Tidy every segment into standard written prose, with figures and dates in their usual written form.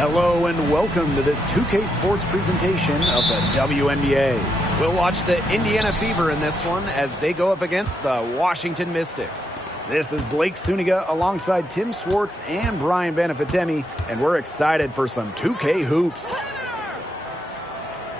Hello and welcome to this 2K Sports presentation of the WNBA. We'll watch the Indiana Fever in this one as they go up against the Washington Mystics. This is Blake Suniga alongside Tim Swartz and Brian Banafitemi, and we're excited for some 2K hoops.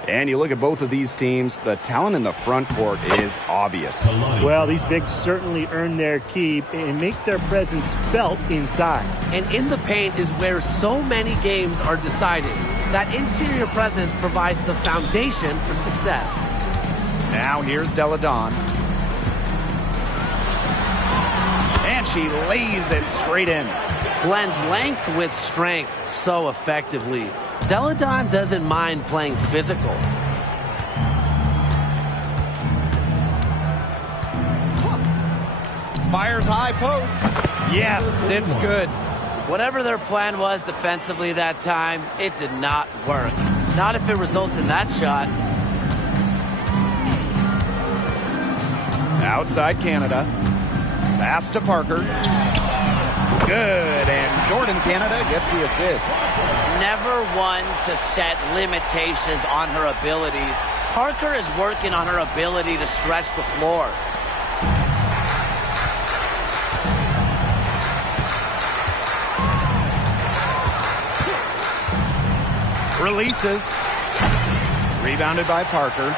And you look at both of these teams, the talent in the front court is obvious. Well, these bigs certainly earn their keep and make their presence felt inside. And in the paint is where so many games are decided. That interior presence provides the foundation for success. Now here's Delle Donne. And she lays it straight in. Blends length with strength so effectively. Delle Donne doesn't mind playing physical. Fires high post. Yes, it's good. Whatever their plan was defensively that time, it did not work. Not if it results in that shot. Outside Canada. Pass to Parker. Good, and Jordan Canada gets the assist. Never one to set limitations on her abilities. Parker is working on her ability to stretch the floor. Releases. Rebounded by Parker.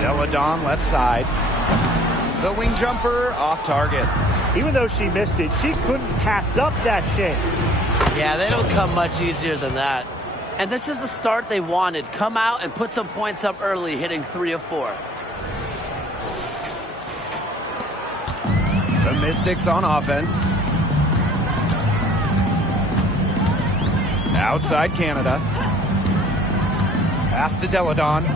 Delle Donne left side. The wing jumper off target. Even though she missed it, she couldn't pass up that chance. Yeah, they don't come much easier than that. And this is the start they wanted. Come out and put some points up early, hitting 3 of 4. The Mystics on offense. Outside Canada. Pass to Delle Donne.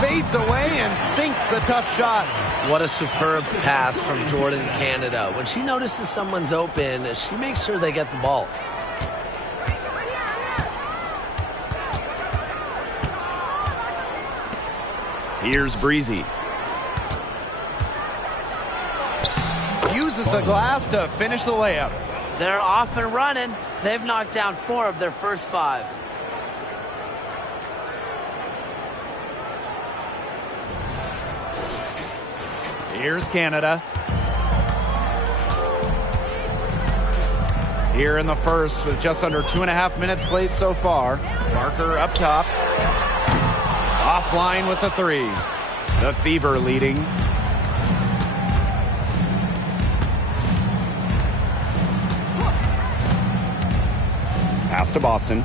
Fades away and sinks the tough shot. What a superb pass from Jordan Canada. When she notices someone's open, she makes sure they get the ball. Here's Breezy. Uses the glass to finish the layup. They're off and running. They've knocked down 4 of their first 5. Here's Canada. Here in the first with just under 2.5 minutes played so far. Parker up top. Offline with the 3. The Fever leading. Pass to Boston.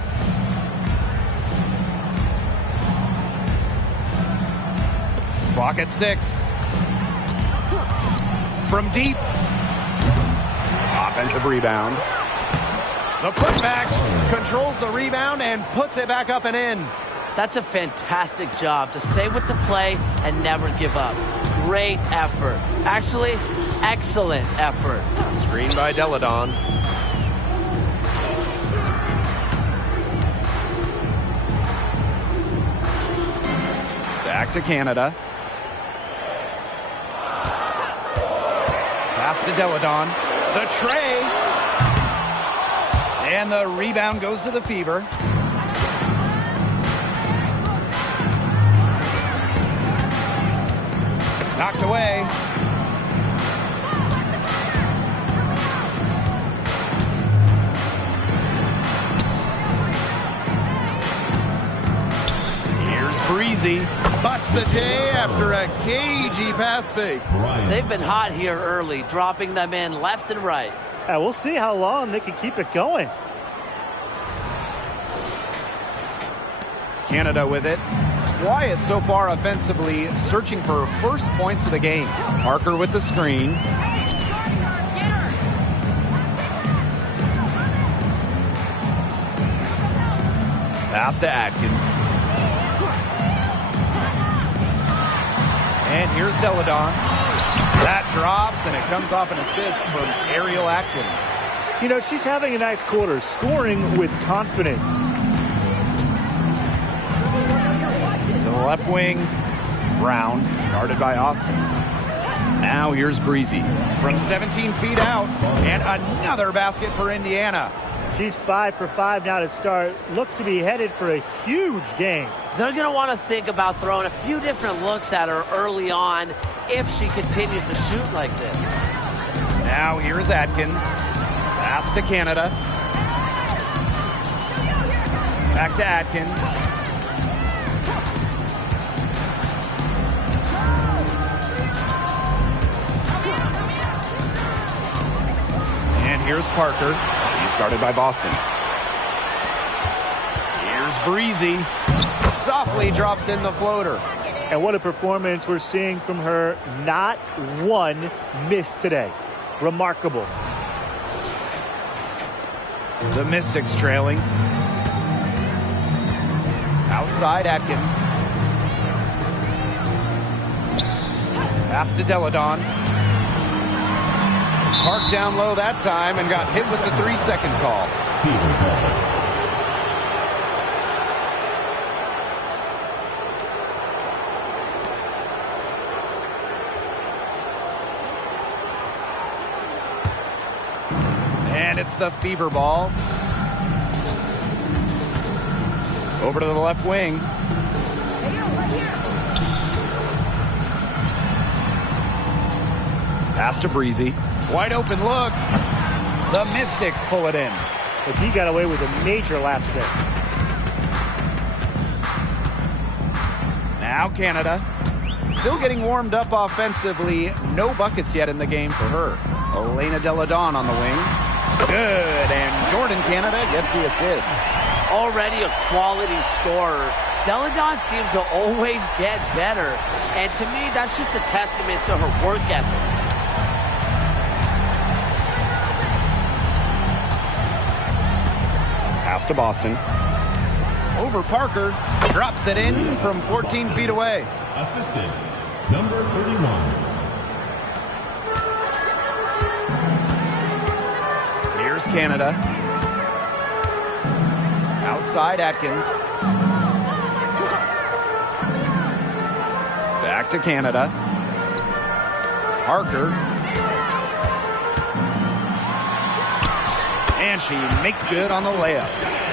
Clock at 6. From deep. Offensive rebound. The putback controls the rebound and puts it back up and in. That's a fantastic job to stay with the play and never give up. Great effort. Actually, excellent effort. Screen by Delle Donne. Back to Canada. Pass to Delle Donne. The tray. And the rebound goes to the Fever. Knocked away. Here's Breezy. Busts the J after a cagey pass fake. They've been hot here early, dropping them in left and right. We'll see how long they can keep it going. Canada with it. Quiet so far offensively, searching for first points of the game. Parker with the screen. Pass to Atkins. And here's Delle Donne. That drops, and it comes off an assist from Ariel Atkins. You know, she's having a nice quarter, scoring with confidence. To the left wing, Brown, guarded by Austin. Now here's Breezy from 17 feet out, and another basket for Indiana. She's 5 for 5 now to start. Looks to be headed for a huge game. They're going to want to think about throwing a few different looks at her early on if she continues to shoot like this. Now here's Atkins. Pass to Canada. Back to Atkins. And here's Parker. She's guarded by Boston. Here's Breezy. Softly drops in the floater. And what a performance we're seeing from her. Not one miss today. Remarkable. The Mystics trailing. Outside Atkins. Pass to Deladon. Parked down low that time and got hit with the 3-second call. And it's the Fever ball. Over to the left wing. Pass to Breezy. Wide open look. The Mystics pull it in. But he got away with a major lapse there. Now Canada. Still getting warmed up offensively. No buckets yet in the game for her. Elena Deladon on the wing. Good. And Jordan Canada gets the assist. Already a quality scorer. Deladon seems to always get better. And to me, that's just a testament to her work ethic. Pass to Boston. Over Parker. Drops it in from 14 feet away. Assistant, number 31. Here's Canada. Outside Atkins. Back to Canada. Parker. And she makes good on the layup.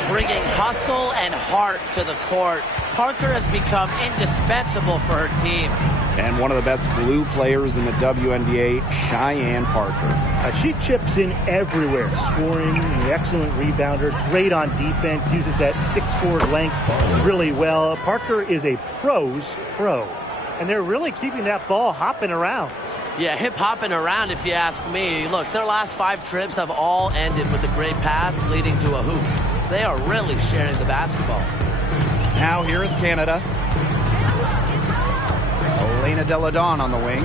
Bringing hustle and heart to the court. Parker has become indispensable for her team. And one of the best blue players in the WNBA, Cheyenne Parker. She chips in everywhere, scoring, an excellent rebounder, great on defense, uses that 6'4" length really well. Parker is a pro's pro, and they're really keeping that ball hopping around. Yeah, hip-hopping around if you ask me. Look, their last 5 trips have all ended with a great pass leading to a hoop. So they are really sharing the basketball. Now here is Canada. Elena Deladon on the wing.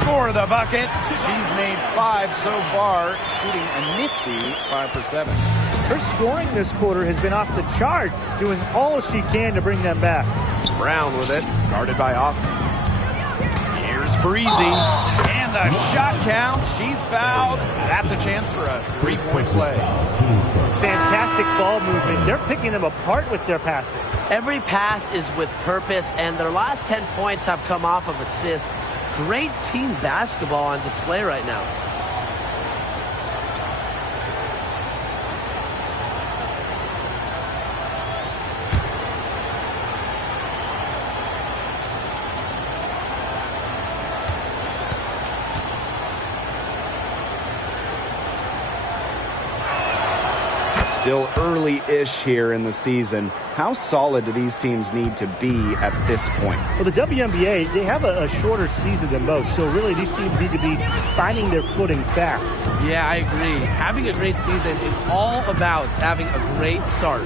Score the bucket. She's made 5 so far, shooting a nifty 5 for 7. Her scoring this quarter has been off the charts, doing all she can to bring them back. Brown with it, guarded by Austin. Here's Breezy, and the shot counts. She's fouled. That's a chance for a 3-point play. Fantastic ball movement. They're picking them apart with their passing. Every pass is with purpose, and their last 10 points have come off of assists. Great team basketball on display right now. Still early-ish here in the season. How solid do these teams need to be at this point? Well, the WNBA, they have a shorter season than most, so really these teams need to be finding their footing fast. Yeah, I agree. Having a great season is all about having a great start.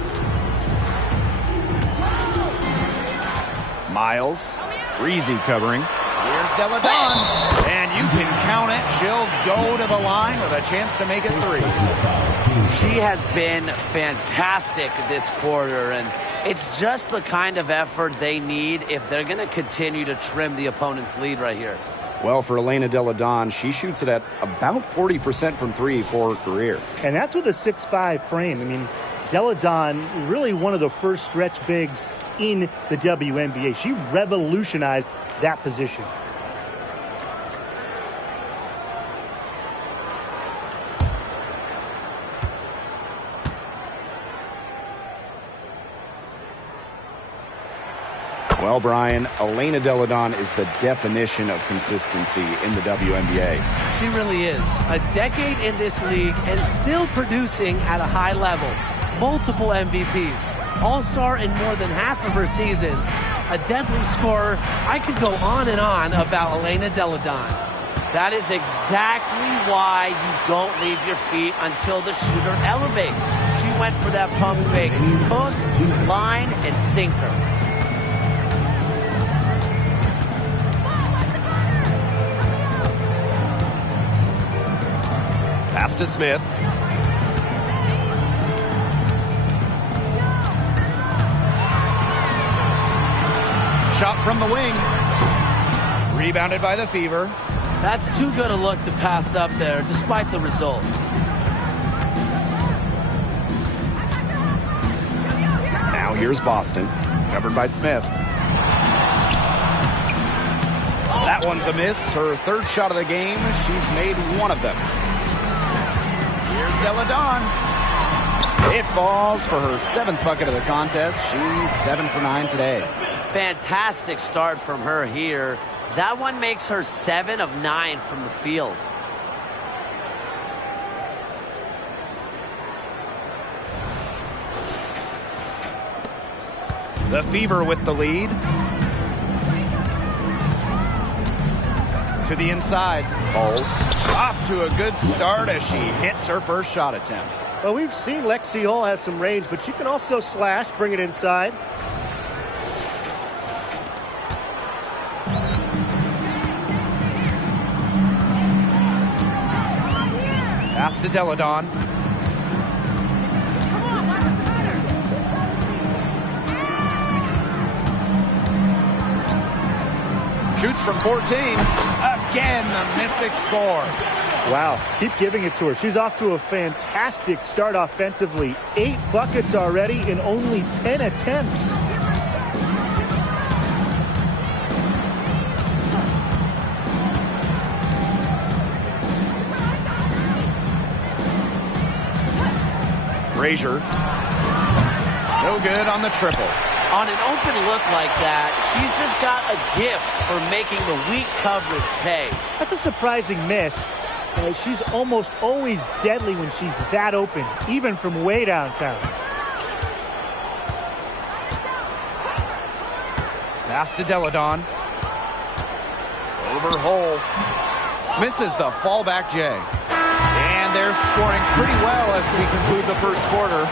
Miles, Breezy covering. Here's Deladon, and you can count it. She'll go to the line with a chance to make it 3. She has been fantastic this quarter, and it's just the kind of effort they need if they're going to continue to trim the opponent's lead right here. Well, for Elena Deladon, she shoots it at about 40% from 3 for her career. And that's with a 6'5" frame. I mean, Deladon, really one of the first stretch bigs in the WNBA. She revolutionized that position. Well, Brian, Elena Deladon is the definition of consistency in the WNBA. She really is. A decade in this league and still producing at a high level. Multiple MVPs. All-star in more than half of her seasons. A deadly scorer. I could go on and on about Elena Deladon. That is exactly why you don't leave your feet until the shooter elevates. She went for that pump fake. Hook, line, and sinker. Pass to Smith. Shot from the wing. Rebounded by the Fever. That's too good a look to pass up there, despite the result. Now here's Boston, covered by Smith. That one's a miss. Her third shot of the game. She's made one of them. Here's Deladon. It falls for her 7th bucket of the contest. She's 7 for 9 today. Fantastic start from her here. That one makes her 7 of 9 from the field. The Fever with the lead. To the inside. Off to a good start as she hits her first shot attempt. Well, we've seen Lexi Hull has some range, but she can also slash, bring it inside. Pass to Deladon. Shoots from 14. Again, the Mystics score. Wow, keep giving it to her. She's off to a fantastic start offensively. 8 buckets already in only 10 attempts. Frazier. No good on the triple. On an open look like that, she's just got a gift for making the weak coverage pay. That's a surprising miss. She's almost always deadly when she's that open, even from way downtown. Pass to Deladon. Over Hull. Misses the fallback J. And they're scoring pretty well as we conclude the first quarter.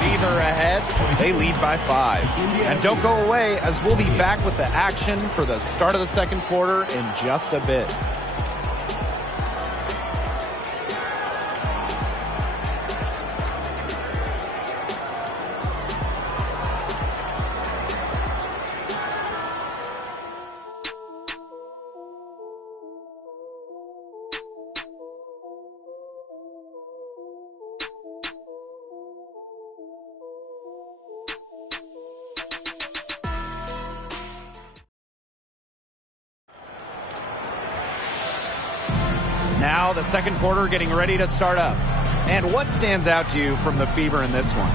Fever ahead. They lead by 5. And don't go away, as we'll be back with the action for the start of the second quarter in just a bit. Now the second quarter getting ready to start up. And what stands out to you from the Fever in this one?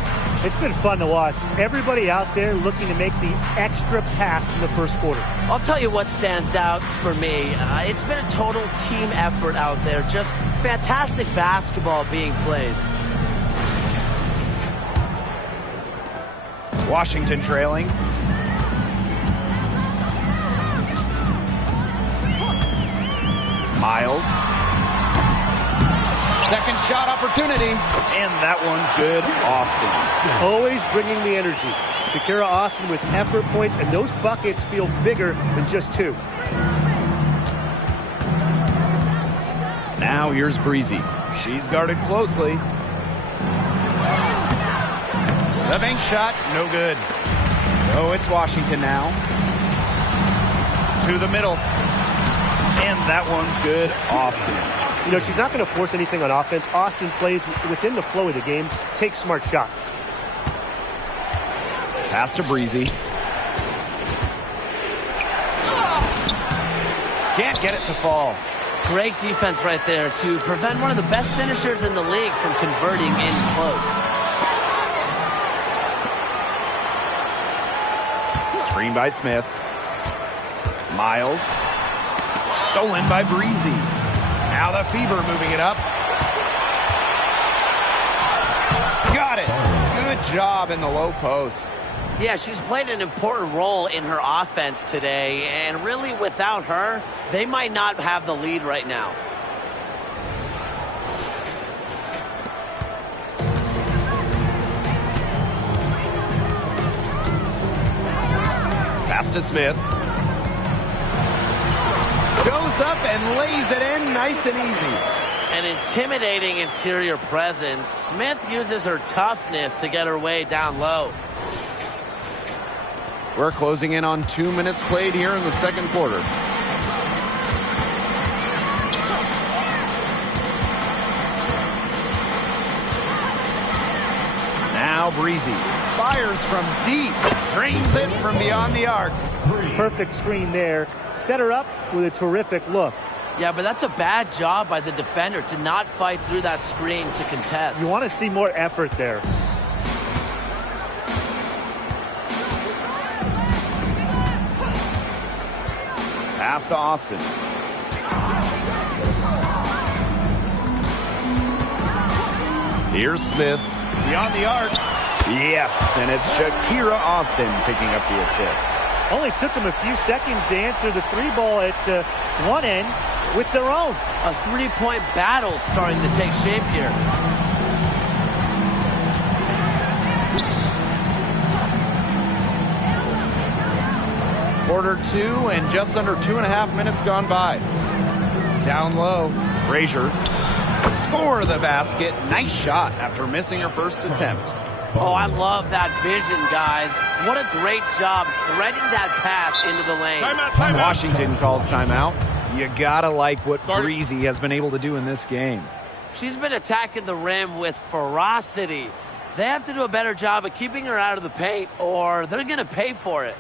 It's been fun to watch. Everybody out there looking to make the extra pass in the first quarter. I'll tell you what stands out for me. It's been a total team effort out there. Just fantastic basketball being played. Washington trailing. Miles. Second shot opportunity, and that one's good. Austin. Always bringing the energy. Shakira Austin with effort points, and those buckets feel bigger than just 2. Now here's Breezy. She's guarded closely. The bank shot, no good. So it's Washington now. To the middle. And that one's good. Austin. You know, she's not going to force anything on offense. Austin plays within the flow of the game, takes smart shots. Pass to Breezy. Can't get it to fall. Great defense right there to prevent one of the best finishers in the league from converting in close. Screen by Smith. Miles. Stolen by Breezy. Now the Fever moving it up. Got it. Good job in the low post. Yeah, she's played an important role in her offense today, and really without her, they might not have the lead right now. Pass to Smith. Goes up and lays it in nice and easy. An intimidating interior presence. Smith uses her toughness to get her way down low. We're closing in on 2 minutes played here in the second quarter. Now Breezy fires from deep, drains it from beyond the arc. Perfect screen there. Set her up with a terrific look. Yeah, but that's a bad job by the defender to not fight through that screen to contest. You want to see more effort there. Pass to Austin. Here's Smith. Beyond the arc. Yes, and it's Shakira Austin picking up the assist. Only took them a few seconds to answer the three ball at one end with their own. A three-point battle starting to take shape here. Quarter two and just under 2.5 minutes gone by. Down low, Frazier. Score the basket. Nice shot after missing her first attempt. Oh, I love that vision, guys. What a great job threading that pass into the lane. Timeout. Washington calls timeout. You gotta like what Breezy has been able to do in this game. She's been attacking the rim with ferocity. They have to do a better job of keeping her out of the paint, or they're going to pay for it.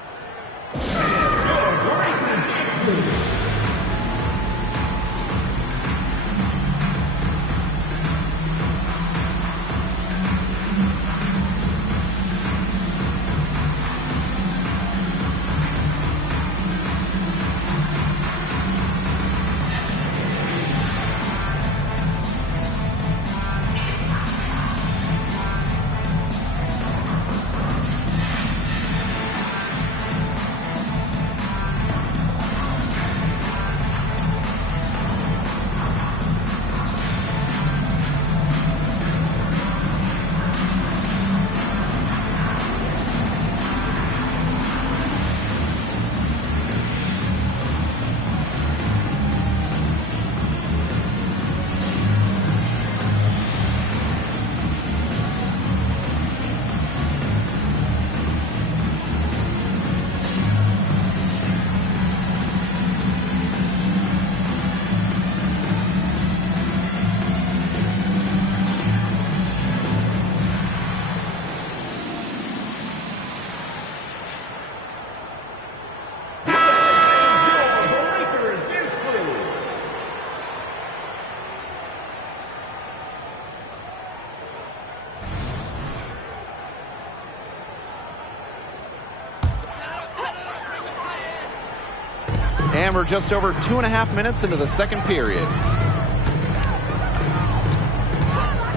And we're just over 2.5 minutes into the second period.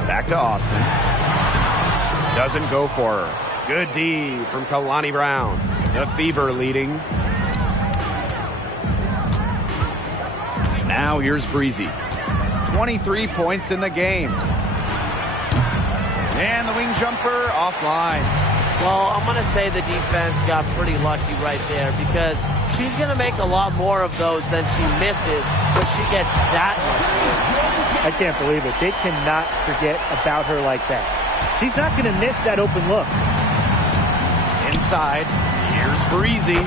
Back to Austin. Doesn't go for her. Good D from Kalani Brown. The Fever leading. Now here's Breezy. 23 points in the game. And the wing jumper offline. Well, I'm going to say the defense got pretty lucky right there because she's going to make a lot more of those than she misses, but she gets that much. I can't believe it. They cannot forget about her like that. She's not going to miss that open look. Inside, here's Breezy.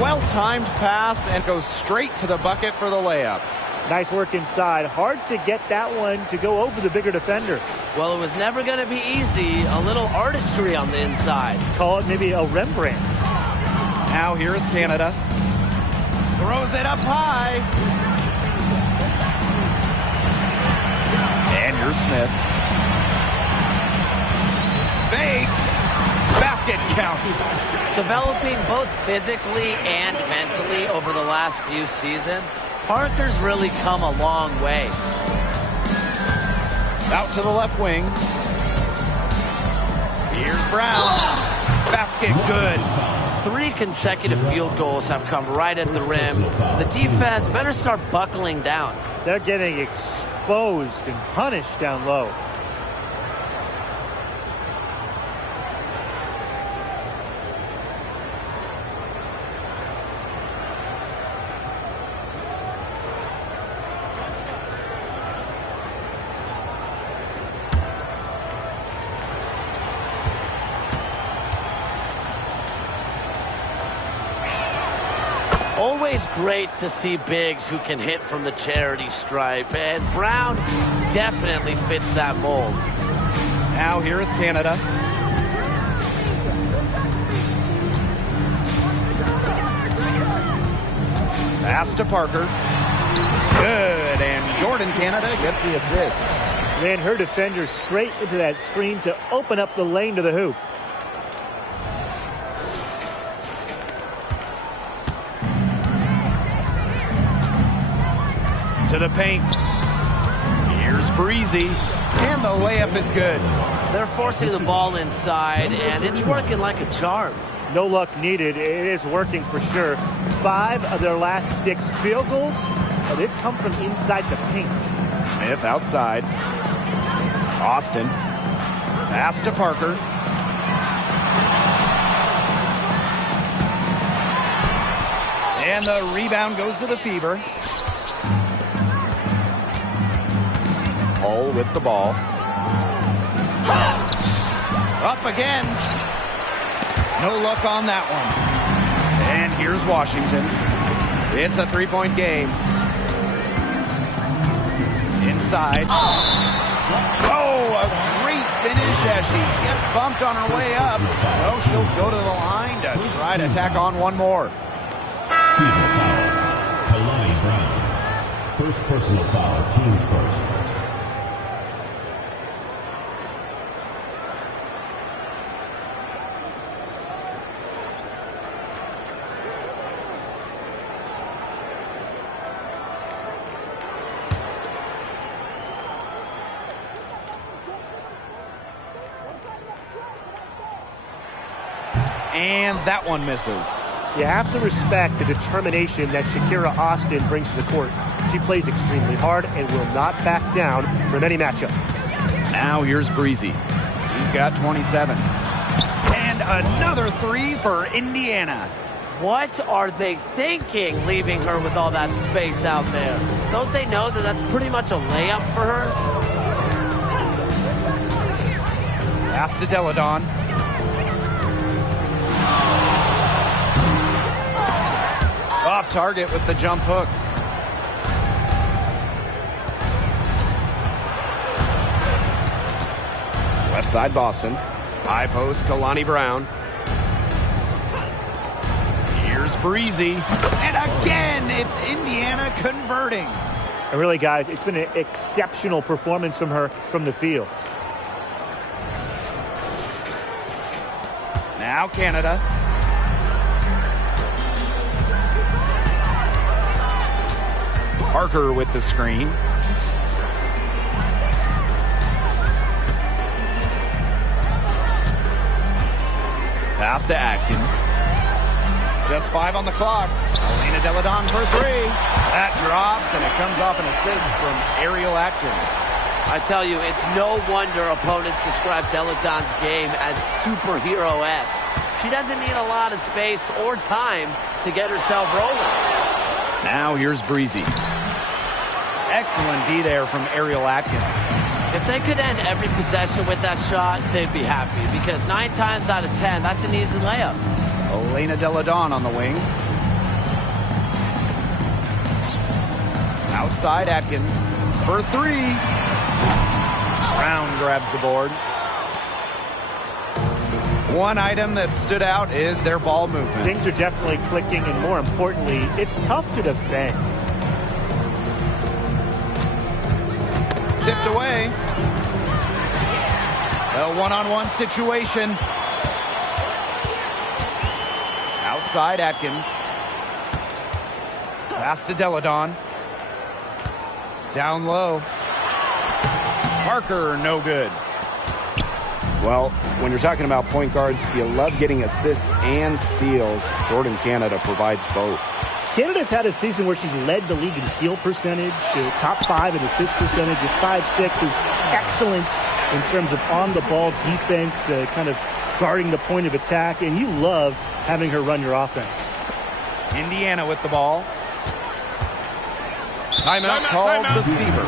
Well-timed pass and goes straight to the bucket for the layup. Nice work inside. Hard to get that one to go over the bigger defender. Well, it was never going to be easy. A little artistry on the inside. Call it maybe a Rembrandt. Now here is Canada. Throws it up high. And here's Smith. Fakes. Basket counts. Developing both physically and mentally over the last few seasons, Parker's really come a long way. Out to the left wing. Here's Brown. Basket good. 3 consecutive field goals have come right at the rim. The defense better start buckling down. They're getting exposed and punished down low. Always great to see bigs who can hit from the charity stripe, and Brown definitely fits that mold. Now here is Canada. Pass to Parker. Good, and Jordan Canada gets the assist. Ran her defender straight into that screen to open up the lane to the hoop. To the paint. Here's Breezy. And the layup is good. They're forcing the ball inside, and it's working like a charm. No luck needed. It is working for sure. 5 of their last 6 field goals, they've come from inside the paint. Smith outside. Austin. Pass to Parker. And the rebound goes to the Fever. Hull with the ball. Up again. No luck on that one. And here's Washington. It's a 3-point game. Inside. Oh, a great finish as she gets bumped on her way up. So she'll go to the line to try to tack on one more. Fever foul. Kalani Brown. First personal foul. Teams first. And that one misses. You have to respect the determination that Shakira Austin brings to the court. She plays extremely hard and will not back down from any matchup. Now here's Breezy. He's got 27. And another 3 for Indiana. What are they thinking, leaving her with all that space out there? Don't they know that that's pretty much a layup for her? Pass to Deladon. Off target with the jump hook. Left side Boston. High post Kalani Brown. Here's Breezy. And again, it's Indiana converting. And really, guys, it's been an exceptional performance from her from the field. Now Canada. Parker with the screen. Pass to Atkins. Just 5 on the clock. Elena Deladon for 3. That drops, and it comes off an assist from Ariel Atkins. I tell you, it's no wonder opponents describe Deladon's game as superhero-esque. She doesn't need a lot of space or time to get herself rolling. Now here's Breezy. Excellent D there from Ariel Atkins. If they could end every possession with that shot, they'd be happy, because 9 times out of 10, that's an easy layup. Elena Deladon on the wing. Outside Atkins for three. Brown grabs the board. One item that stood out is their ball movement. Things are definitely clicking, and more importantly, it's tough to defend. Tipped away. A one-on-one situation. Outside Atkins. Pass to Deladon. Down low. Parker, no good. Well, when you're talking about point guards, you love getting assists and steals. Jordan Canada provides both. Canada's had a season where she's led the league in steal percentage, top 5 in assist percentage, at 5'6", is excellent in terms of on-the-ball defense, kind of guarding the point of attack, and you love having her run your offense. Indiana with the ball. Timeout called the Fever.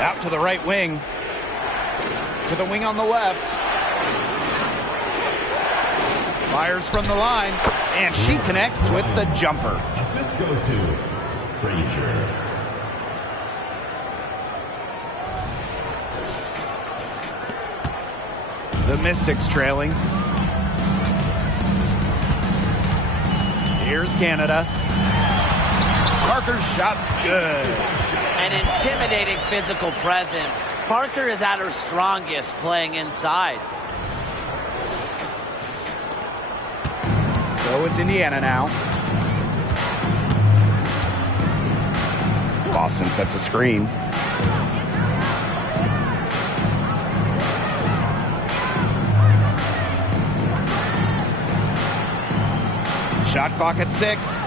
Out to the right wing. To the wing on the left. Fires from the line. And she connects with the jumper. Assist goes to Frazier. The Mystics trailing. Here's Canada. Parker's shot's good. An intimidating physical presence. Parker is at her strongest playing inside. So it's Indiana now. Boston sets a screen. Shot clock at 6.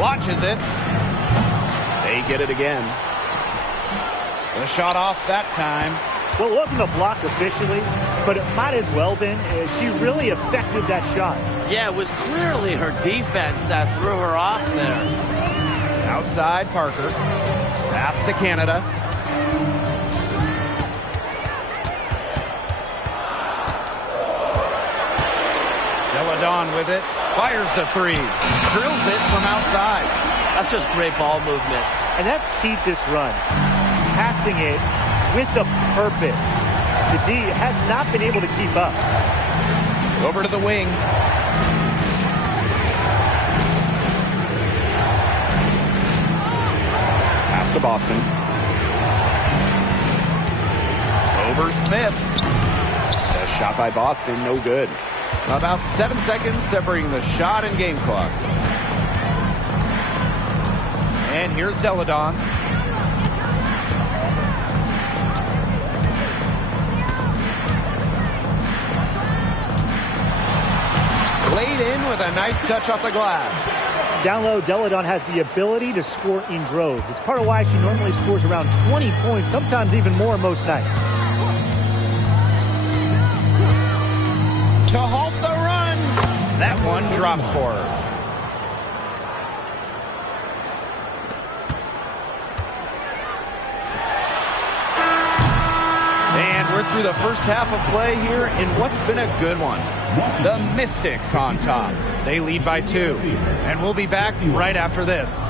Watches it. They get it again. The shot off that time. Well, it wasn't a block officially, but it might as well been. She really affected that shot. Yeah, it was clearly her defense that threw her off there. Outside Parker. Pass to Canada. Deladon with it. Fires the 3. Drills it from outside. That's just great ball movement. And that's key to this run. Passing it with a purpose. The D has not been able to keep up. Over to the wing. Pass to Boston. Over Smith. The shot by Boston, no good. About 7 seconds separating the shot and game clocks. And here's Deladon. with a nice touch off the glass. Down low, Deladon has the ability to score in droves. It's part of why she normally scores around 20 points, sometimes even more most nights. To halt the run. That one drops for her. And we're through the first half of play here in what's been a good one. The Mystics on top. They lead by 2. And we'll be back right after this.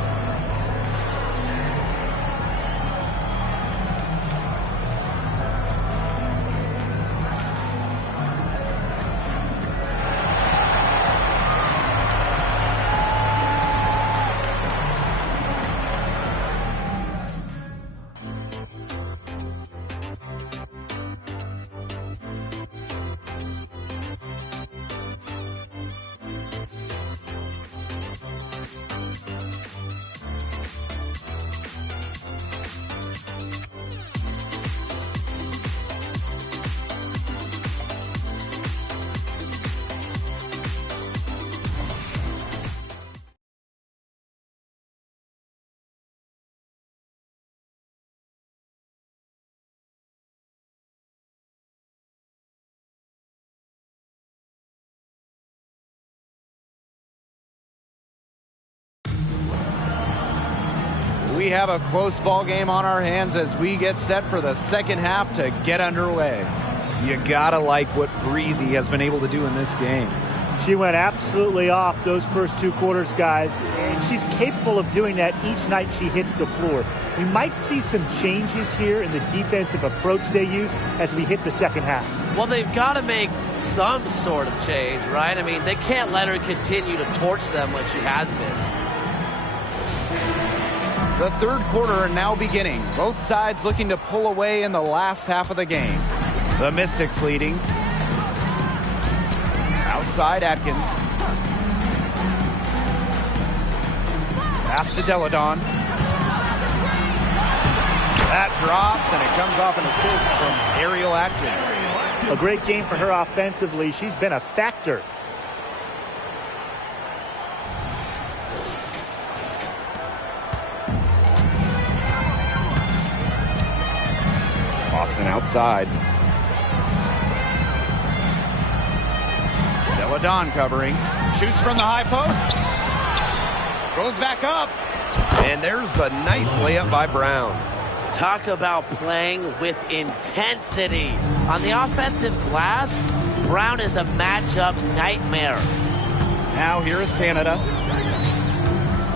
We have a close ball game on our hands as we get set for the second half to get underway. You gotta like what Breezy has been able to do in this game. She went absolutely off those first 2 quarters, guys, and she's capable of doing that each night she hits the floor. We might see some changes here in the defensive approach they use as we hit the second half. Well, they've got to make some sort of change, right? I mean, they can't let her continue to torch them like she has been. The third quarter now beginning. Both sides looking to pull away in the last half of the game. The Mystics leading. Outside Atkins. Pass to Deladon. That drops, and it comes off an assist from Ariel Atkins. A great game for her offensively. She's been a factor. Boston outside. Deladon covering. Shoots from the high post. Goes back up. And there's the nice layup by Brown. Talk about playing with intensity. On the offensive glass, Brown is a matchup nightmare. Now here is Canada.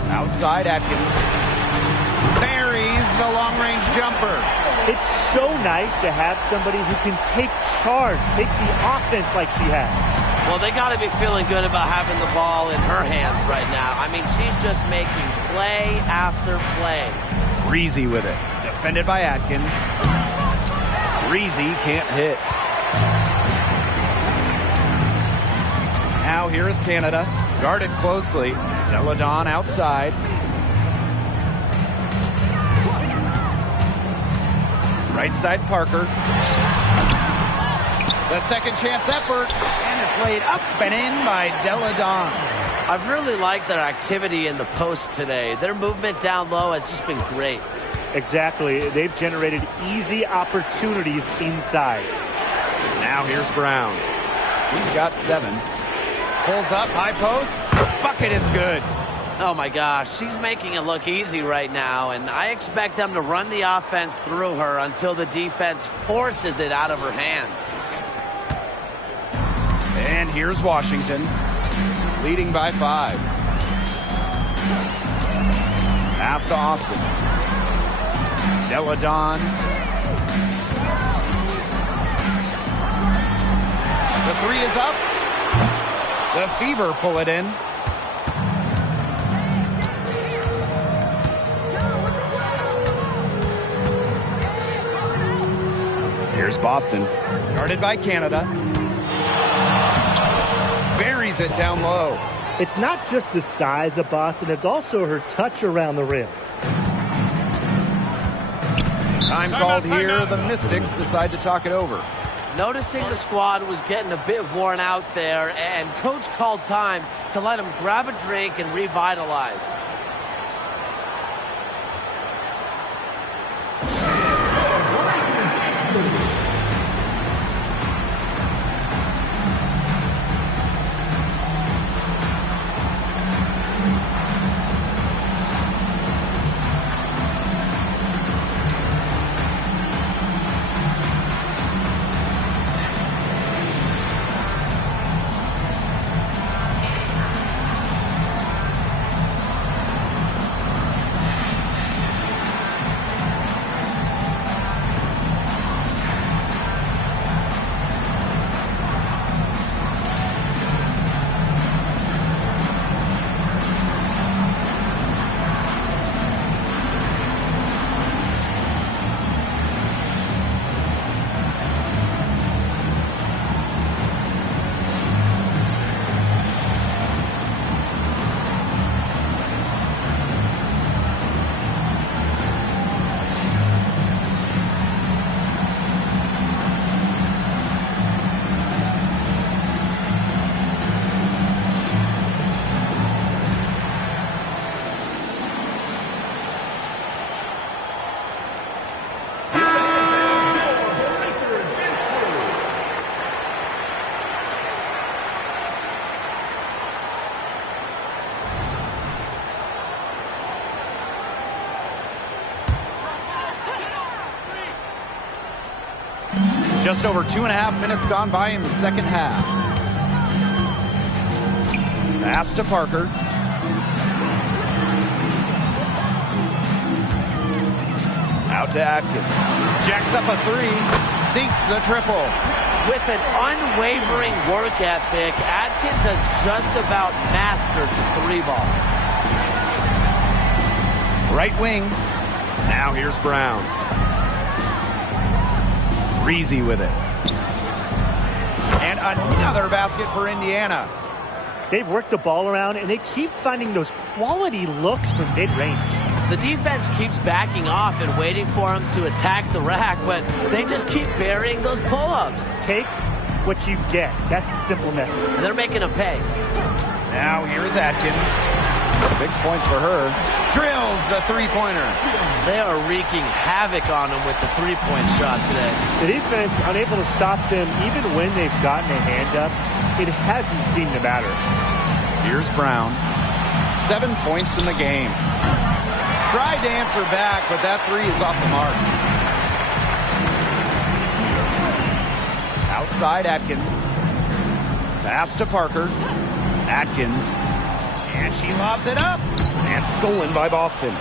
Outside Atkins. Buries the long-range jumper. It's so nice to have somebody who can take charge, take the offense like she has. Well, they got to be feeling good about having the ball in her hands right now. I mean, she's just making play after play. Breezy with it. Defended by Atkins. Breezy can't hit. Now here is Canada. Guarded closely. Deladon outside. Right side Parker. The second chance effort. And it's laid up and in by Deladon. I've really liked their activity in the post today. Their movement down low has just been great. Exactly. They've generated easy opportunities inside. Now here's Brown. He's got 7. Pulls up, high post. Bucket is good. Oh my gosh, she's making it look easy right now, and I expect them to run the offense through her until the defense forces it out of her hands. And here's Washington, leading by 5. Pass to Austin. Deladon. The 3 is up. The Fever pull it in. Here's Boston. Guarded by Canada. Buries it down low. It's not just the size of Boston, it's also her touch around the rim. Time called here. The Mystics decide to talk it over. Noticing the squad was getting a bit worn out there, and coach called time to let him grab a drink and revitalize. Just over 2.5 minutes gone by in the second half. Pass to Parker. Out to Atkins. Jacks up a three. Sinks the triple. With an unwavering work ethic, Atkins has just about mastered the three ball. Right wing. Now here's Brown. Breezy with it. And another basket for Indiana. They've worked the ball around, and they keep finding those quality looks from mid-range. The defense keeps backing off and waiting for them to attack the rack, but they just keep burying those pull-ups. Take what you get. That's the simple message. They're making them pay. Now here's Atkins. 6 points for her. Drills the three-pointer. They are wreaking havoc on them with the three-point shot today. The defense unable to stop them even when they've gotten a hand up. It hasn't seemed to matter. Here's Brown. 7 points in the game. Tried to answer back, but that three is off the mark. Outside Atkins. Pass to Parker. Atkins. And she lobs it up. And stolen by Boston.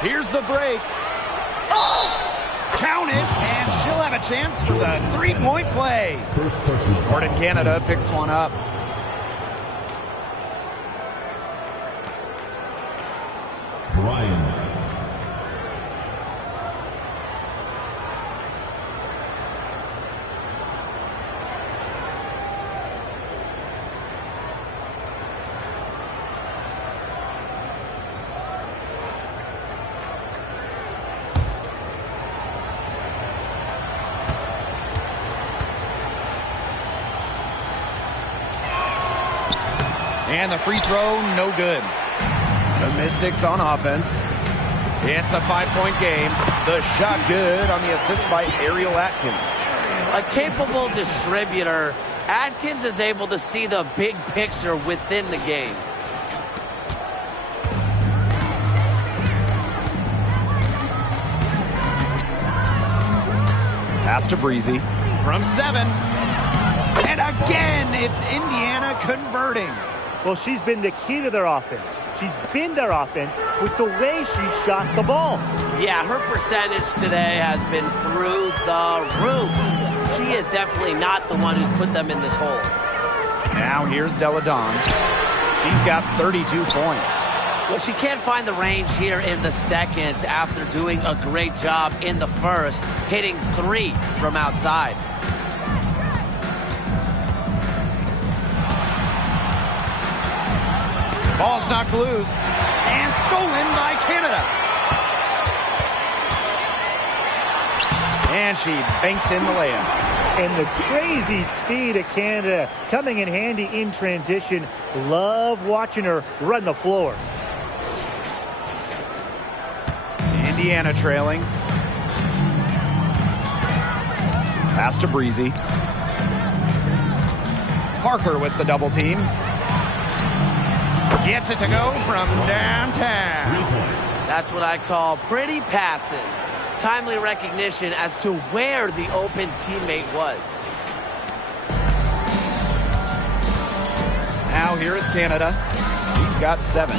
Here's the break. Count it, and she'll have a chance for the three-point play. Jordan Canada picks one up. Brian. And the free throw, no good. The Mystics on offense. It's a 5-point game. The shot good on the assist by Ariel Atkins. A capable distributor, Atkins is able to see the big picture within the game. Pass to Breezy from 7. And again, it's Indiana converting. Well, she's been the key to their offense. She's been their offense with the way she shot the ball. Yeah, her percentage today has been through the roof. She is definitely not the one who's put them in this hole. Now here's Deladon. She's got 32 points. Well, she can't find the range here in the second after doing a great job in the first, hitting 3 from outside. Ball's knocked loose and stolen by Canada. And she banks in the layup. And the crazy speed of Canada coming in handy in transition. Love watching her run the floor. Indiana trailing. Pass to Breezy. Parker with the double team. Gets it to go from downtown. 3 points. That's what I call pretty passive. Timely recognition as to where the open teammate was. Now here is Canada. He's got 7.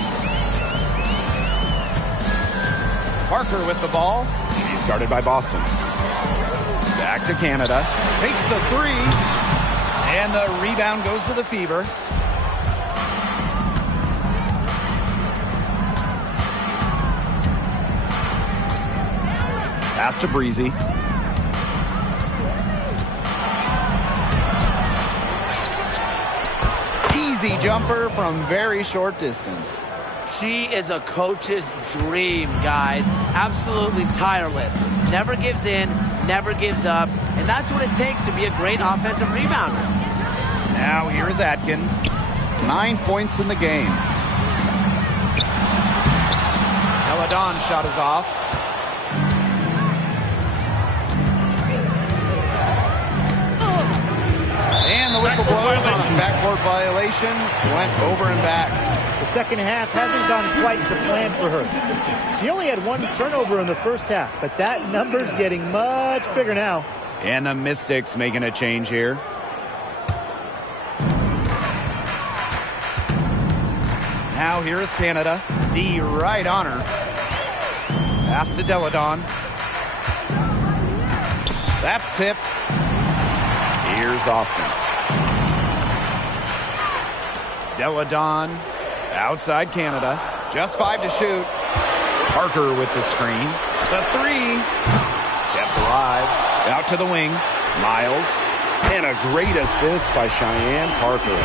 Parker with the ball. She's guarded by Boston. Back to Canada. Takes the 3. And the rebound goes to the Fever. Pass to Breezy. Easy jumper from very short distance. She is a coach's dream, guys. Absolutely tireless. Never gives in, never gives up. And that's what it takes to be a great offensive rebounder. Now here is Atkins. 9 points in the game. Eladon shot is off. And the whistle blows on a backcourt violation. Went over and back. The second half hasn't gone quite to plan for her. She only had 1 turnover in the first half, but that number's getting much bigger now. And the Mystics making a change here. Now here is Canada. D right on her. Pass to Deladon. That's tipped. Here's Austin. Deladon outside Canada. Just 5 to shoot. Parker with the screen. The 3. Kept alive. Out to the wing. Miles. And a great assist by Cheyenne Parker.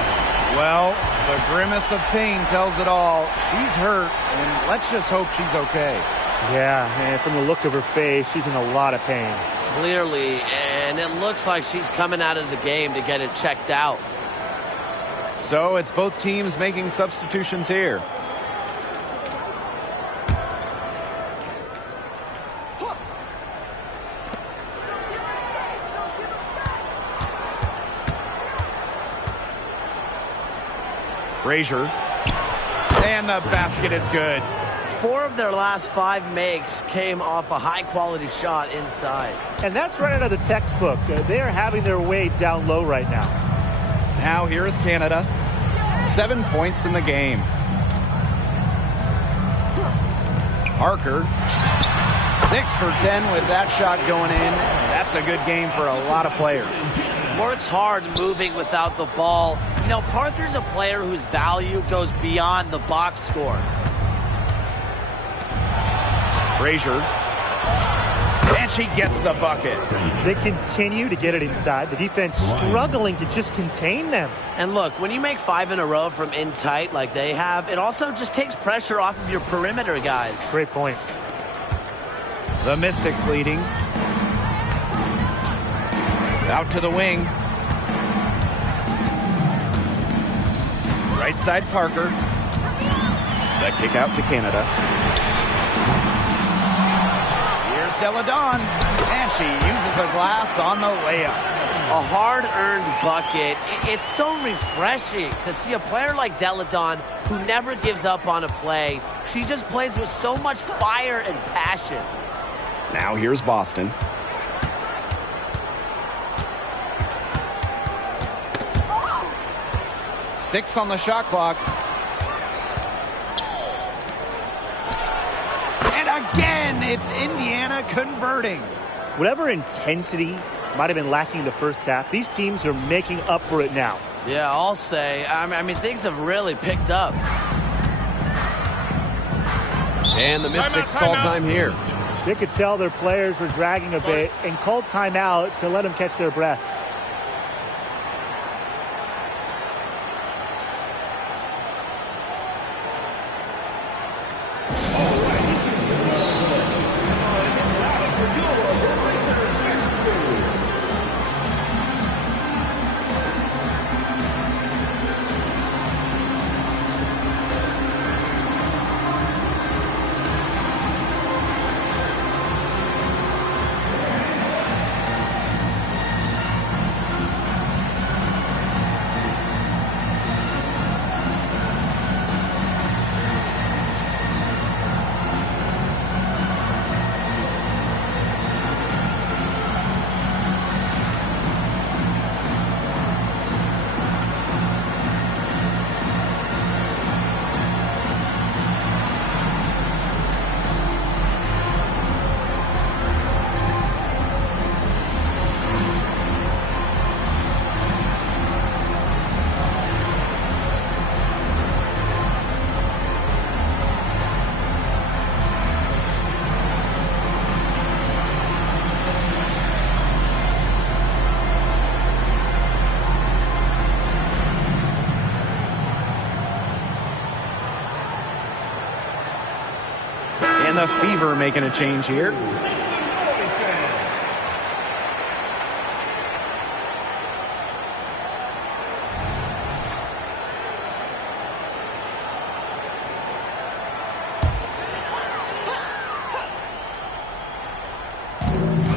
Well, the grimace of pain tells it all. She's hurt, and let's just hope she's okay. Yeah, and from the look of her face, she's in a lot of pain. Clearly, and it looks like she's coming out of the game to get it checked out. So it's both teams making substitutions here. Frazier. And the basket is good. 4 of their last 5 makes came off a high-quality shot inside. And that's right out of the textbook. They are having their way down low right now. Now here is Canada. 7 points in the game. Parker. 6 for 10 with that shot going in. That's a good game for a lot of players. Works hard moving without the ball. You know, Parker's a player whose value goes beyond the box score. Frazier. And she gets the bucket. They continue to get it inside. The defense struggling to just contain them. And look, when you make 5 in a row from in tight like they have, it also just takes pressure off of your perimeter guys. Great point. The Mystics leading. Out to the wing. Right side Parker. The kick out to Canada. Here's Deladon. And she uses the glass on the layup. A hard-earned bucket. It's so refreshing to see a player like Deladon who never gives up on a play. She just plays with so much fire and passion. Now here's Boston. Six on the shot clock. And again, it's Indiana converting. Whatever intensity might have been lacking in the first half, these teams are making up for it now. Yeah, I'll say. I mean, things have really picked up. And the Mystics call time here. They could tell their players were dragging a bit and called timeout to let them catch their breath. And the Fever making a change here.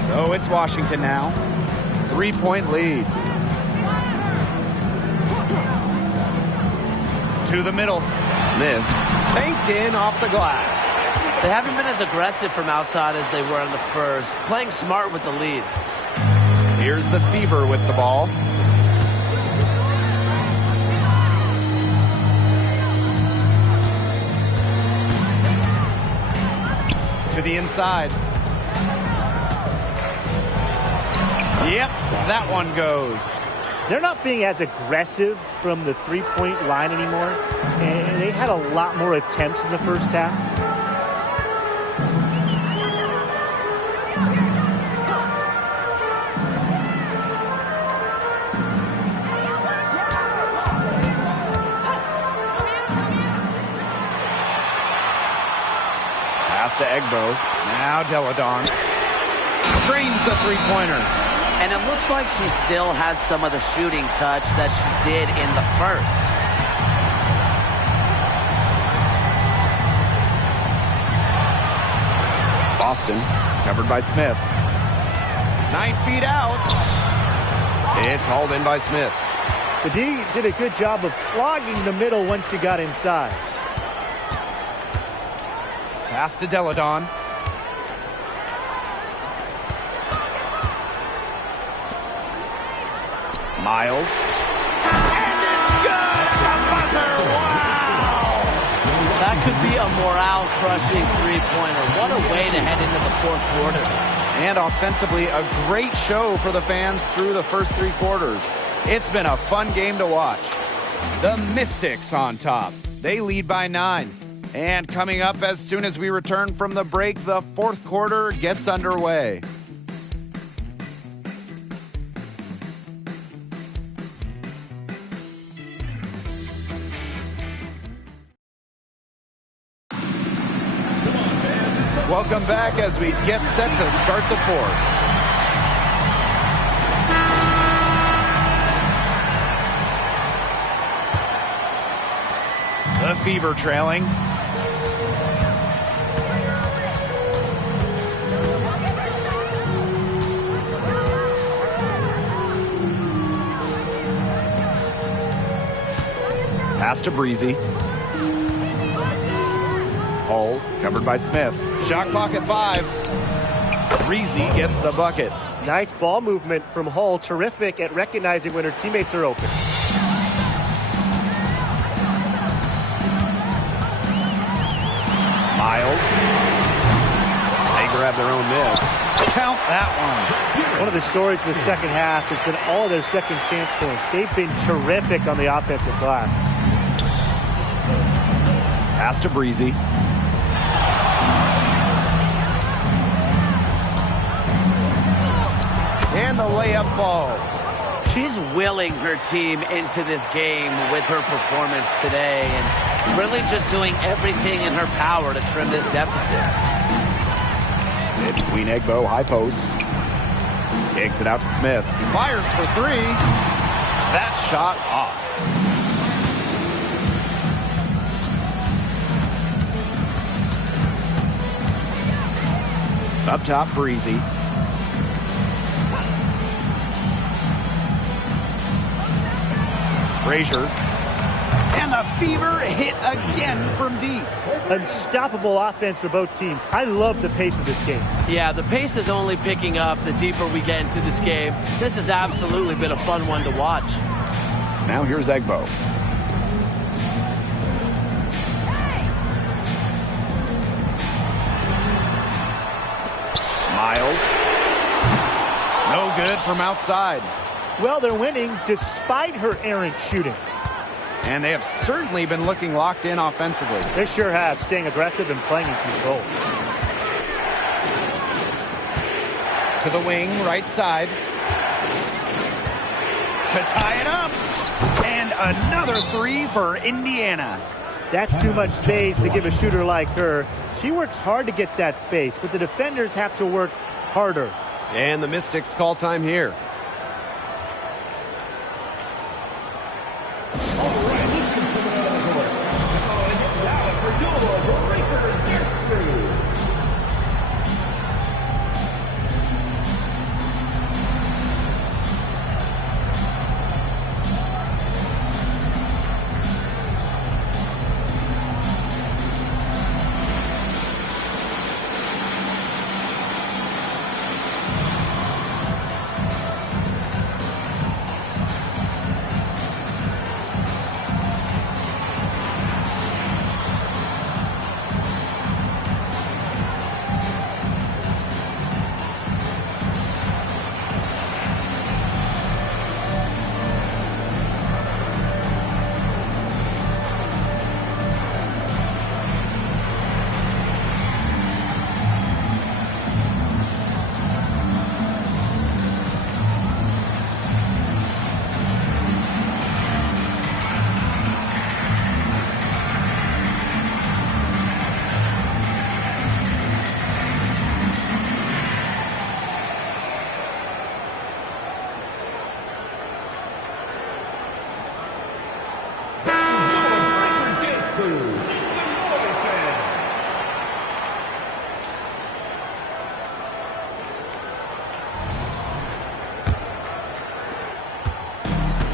So it's Washington now. 3-point lead. To the middle. Smith banked in off the glass. They haven't been as aggressive from outside as they were in the first. Playing smart with the lead. Here's the Fever with the ball. To the inside. Yep, that one goes. They're not being as aggressive from the three-point line anymore, and they had a lot more attempts in the first half. Pass to Egbo. Now Deladon drains the three-pointer. And it looks like she still has some of the shooting touch that she did in the first. Boston, covered by Smith. 9 feet out. It's hauled in by Smith. The D did a good job of clogging the middle once she got inside. Pass to Deladon. Miles. And it's good! The buzzer! Wow! That could be a morale-crushing three-pointer. What a way to head into the fourth quarter. And offensively, a great show for the fans through the first 3 quarters. It's been a fun game to watch. The Mystics on top. They lead by 9. And coming up as soon as we return from the break, the fourth quarter gets underway. Welcome back as we get set to start the fourth. The Fever trailing. Pass to Breezy. Hull covered by Smith. Shot clock at 5. Breezy gets the bucket. Nice ball movement from Hull. Terrific at recognizing when her teammates are open. Miles. They grab their own miss. Count that one. One of the stories of the second half has been all their second chance points. They've been terrific on the offensive glass. Pass to Breezy. And the layup falls. She's willing her team into this game with her performance today and really just doing everything in her power to trim this deficit. It's Queen Egbo, high post. Kicks it out to Smith. Fires for 3. That shot off. Up top, Breezy. Frazier. And the Fever hit again from deep. Unstoppable offense for both teams. I love the pace of this game. Yeah, the pace is only picking up the deeper we get into this game. This has absolutely been a fun one to watch. Now here's Egbo. Miles. No good from outside. Well, they're winning despite her errant shooting. And they have certainly been looking locked in offensively. They sure have, staying aggressive and playing in control. To the wing, right side. To tie it up. And another 3 for Indiana. That's too much space to give a shooter like her. She works hard to get that space, but the defenders have to work harder. And the Mystics call time here.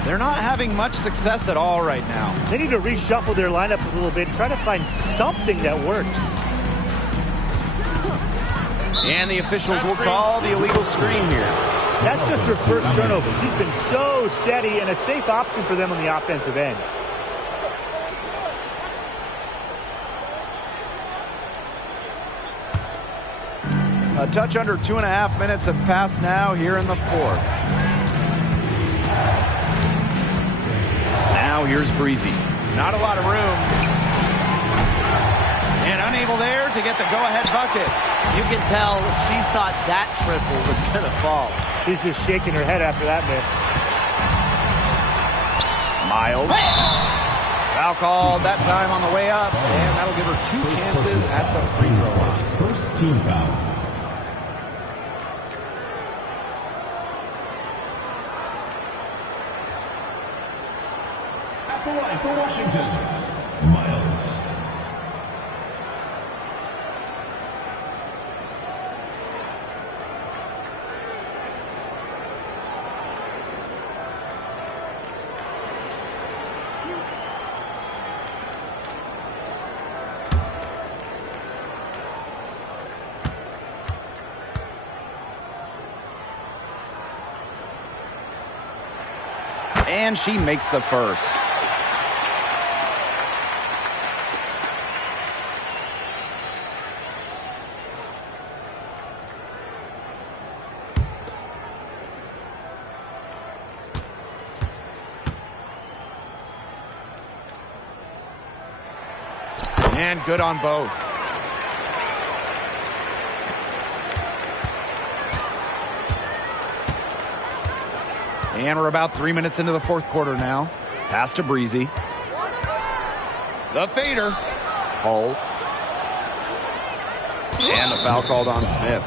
They're not having much success at all right now. They need to reshuffle their lineup a little bit, try to find something that works. And the officials will call the illegal screen here. That's just her first turnover. She's been so steady and a safe option for them on the offensive end. A touch under 2.5 minutes have passed now here in the fourth. Now here's Breezy. Not a lot of room. And unable there to get the go-ahead bucket. You can tell she thought that triple was going to fall. She's just shaking her head after that miss. Miles. Foul called that time on the way up. And that'll give her 2 chances at the free throw line. First team foul. At the line for Washington, Miles. And she makes the first. And good on both. And we're about 3 minutes into the fourth quarter now. Pass to Breezy. The fader. Hull. And the foul called on Smith.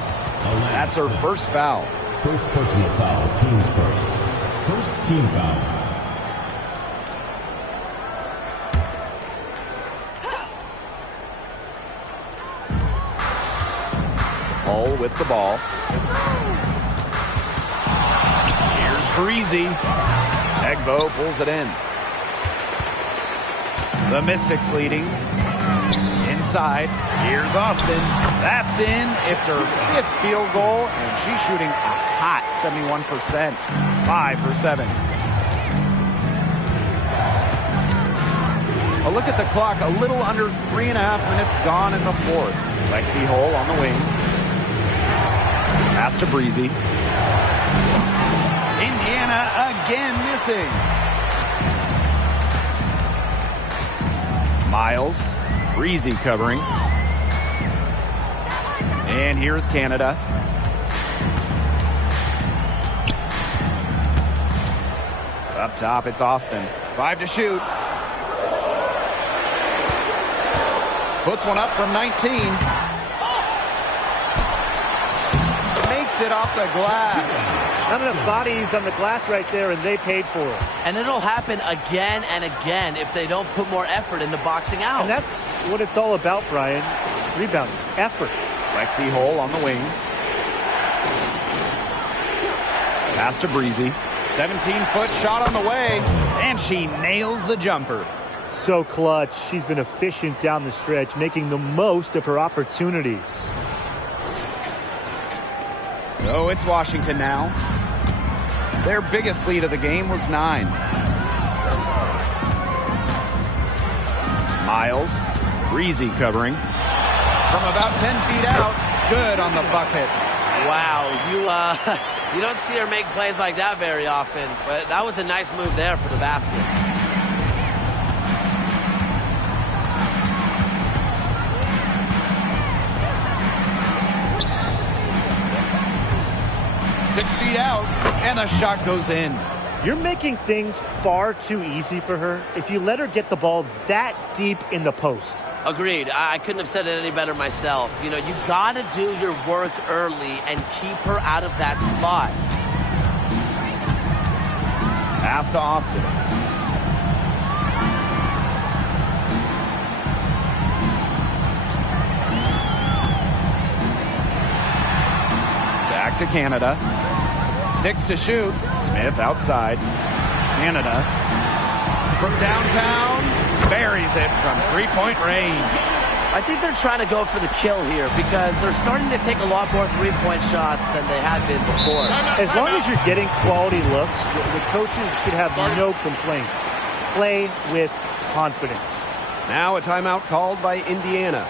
That's her first foul. First personal foul, teams first. First team foul. Hull with the ball. Breezy. Egbo pulls it in. The Mystics leading. Inside. Here's Austin. That's in. It's her 5th field goal, and she's shooting a hot 71%. 5 for 7. A look at the clock. A little under 3.5 minutes gone in the fourth. Lexi Hull on the wing. Pass to Breezy. Indiana again missing. Miles. Breezy covering. And here's Canada. Up top, it's Austin. 5 to shoot. Puts one up from 19. knocks it off the glass. Not enough bodies on the glass right there, and they paid for it. And it'll happen again and again if they don't put more effort into boxing out. And that's what it's all about, Brian. Rebounding, effort. Lexi Hole on the wing. Pass to Breezy. 17-foot shot on the way, and she nails the jumper. So clutch. She's been efficient down the stretch, making the most of her opportunities. So it's Washington now. Their biggest lead of the game was 9. Miles, Breezy covering. From about 10 feet out, good on the bucket. Wow, you don't see her make plays like that very often, but that was a nice move there for the basket. Six feet out, and the shot goes in. You're making things far too easy for her if you let her get the ball that deep in the post. Agreed. I couldn't have said it any better myself. You know, you got to do your work early and keep her out of that spot. Pass to Austin. Back to Canada. 6 to shoot. Smith outside. Canada from downtown buries it from three-point range. I think they're trying to go for the kill here because they're starting to take a lot more three-point shots than they had been before. As long as you're getting quality looks, the coaches should have no complaints. Play with confidence. Now a timeout called by Indiana.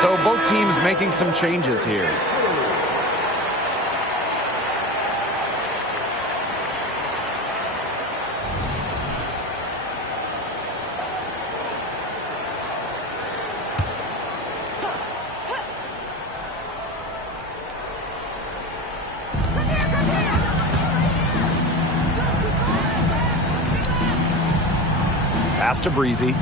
So both teams making some changes here. Pass to Breezy.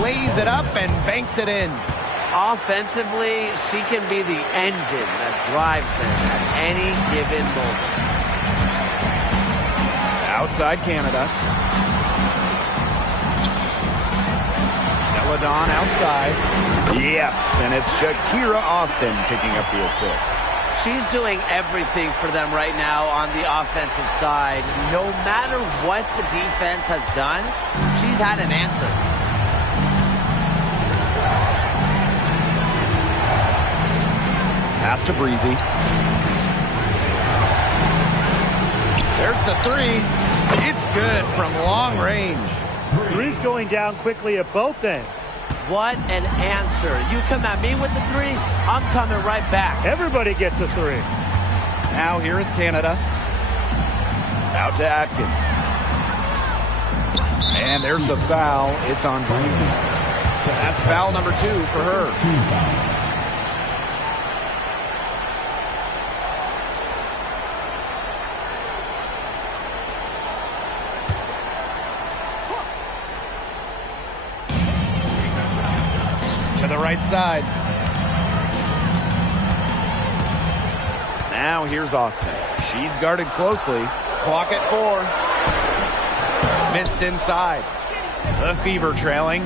Lays it up and banks it in. Offensively, she can be the engine that drives them at any given moment. Outside Canada. Celadon outside. Yes, and it's Shakira Austin picking up the assist. She's doing everything for them right now on the offensive side. No matter what the defense has done, she's had an answer. Pass to Breezy. There's the three. It's good from long range. Three's going down quickly at both ends. What an answer. You come at me with the three, I'm coming right back. Everybody gets a three. Now here is Canada. Out to Atkins. And there's the foul. It's on Breezy. That's foul number 2 for her. To the right side. Now here's Austin. She's guarded closely. Clock at 4. Missed inside. The Fever trailing.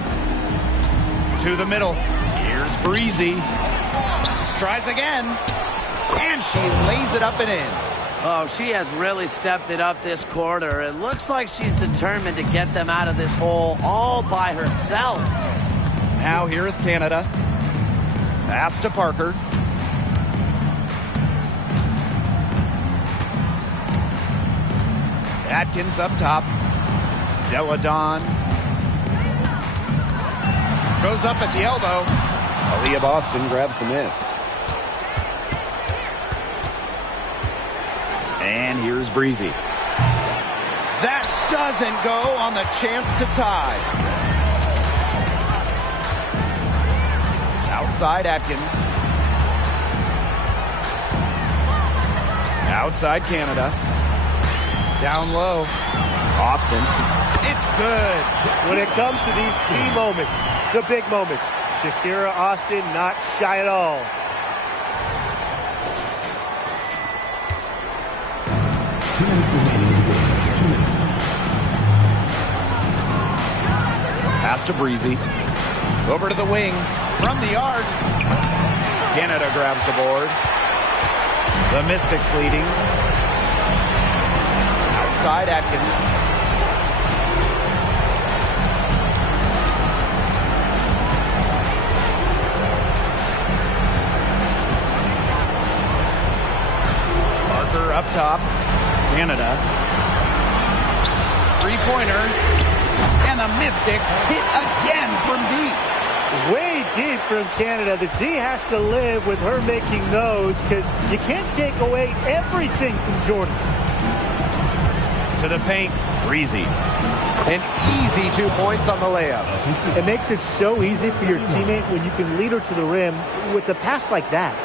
To the middle. Here's Breezy. Tries again. And she lays it up and in. Oh, she has really stepped it up this quarter. It looks like she's determined to get them out of this hole all by herself. Now here is Canada. Pass to Parker. Atkins up top. Deladon goes up at the elbow. Aaliyah Boston grabs the miss. And here's Breezy. That doesn't go on the chance to tie. Outside Atkins. Outside Canada. Down low. Austin. It's good. When it comes to these key moments, the big moments, Shakira Austin not shy at all. Pass to Breezy. Over to the wing. From the yard. Canada grabs the board. The Mystics leading. Outside Atkins. Parker up top. Canada. Three-pointer. And the Mystics hit again from deep. Way deep from Canada. The D has to live with her making those because you can't take away everything from Jordan. To the paint, Breezy. An easy 2 points on the layup. It makes it so easy for your teammate when you can lead her to the rim with a pass like that.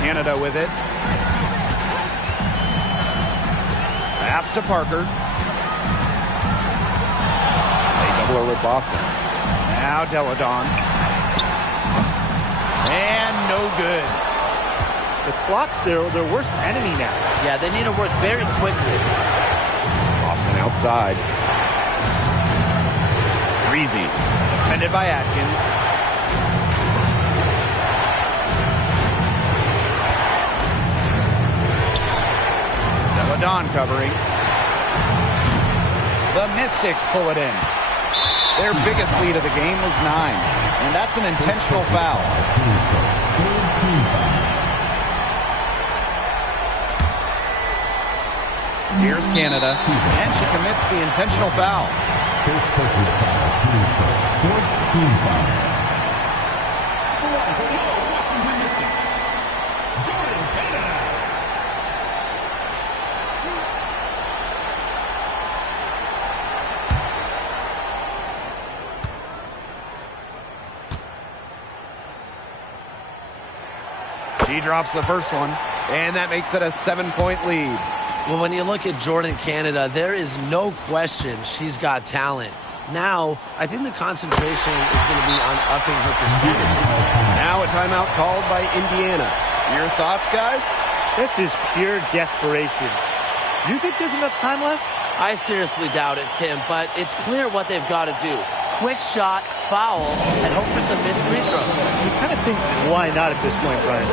Canada with it. Pass to Parker. They double her with Boston. Now Deladon. And no good. The clock's their worst enemy now. Yeah, they need to work very quickly. Boston outside. Breezy. Defended by Atkins. Deladon covering. The Mystics pull it in. Their biggest lead of the game was 9. And that's an intentional foul. Here's Canada. And she commits the intentional foul. First personal foul, team's first. Fourth team foul. Washington Mystics. Jordan Canada. She drops the first one, and that makes it a 7-point lead. Well, when you look at Jordan Canada, there is no question she's got talent. Now, I think the concentration is going to be on upping her percentages. Now a timeout called by Indiana. Your thoughts, guys? This is pure desperation. You think there's enough time left? I seriously doubt it, Tim, but it's clear what they've got to do. Quick shot, foul, and hope for some missed free throws. You kind of think, why not at this point, Brian?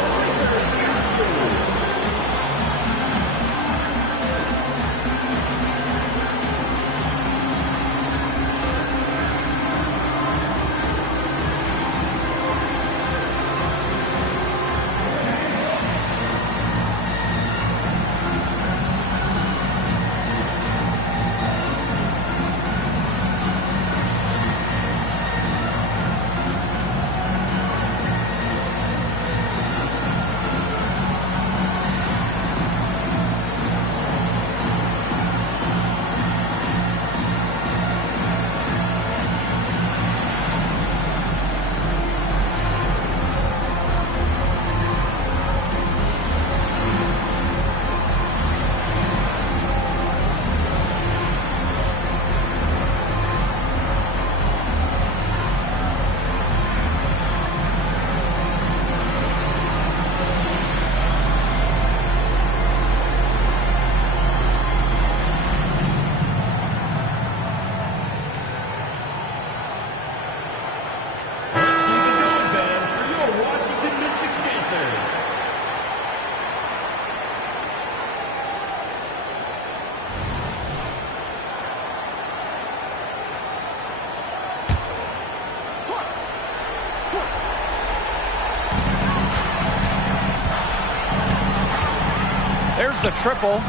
There's the triple.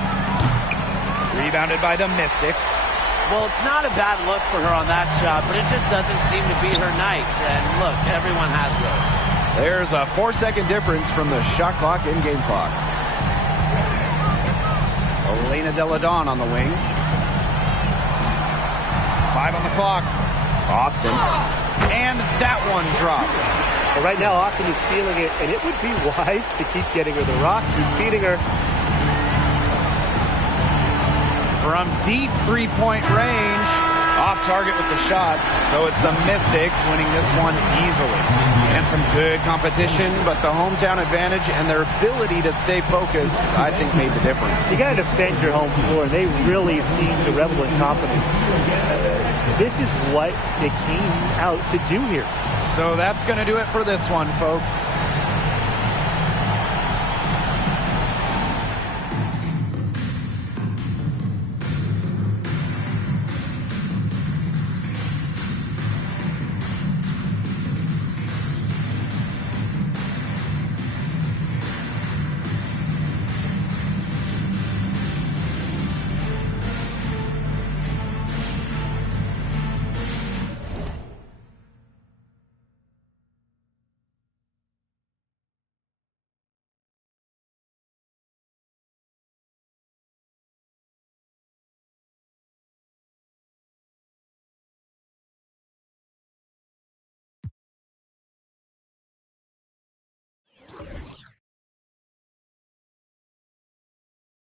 Rebounded by the Mystics. Well, it's not a bad look for her on that shot, but it just doesn't seem to be her night. And look, everyone has those. There's a 4-second difference from the shot clock and game clock. Elena Deladon on the wing. 5 on the clock. Austin. And that one drops. Well, right now, Austin is feeling it, and it would be wise to keep getting her the rock, keep feeding her. From deep three-point range, off target with the shot. So it's the Mystics winning this one easily. And some good competition, but the hometown advantage and their ability to stay focused, I think, made the difference. You got to defend your home floor, and they really seem to revel in confidence. This is what they came out to do here. So that's going to do it for this one, folks.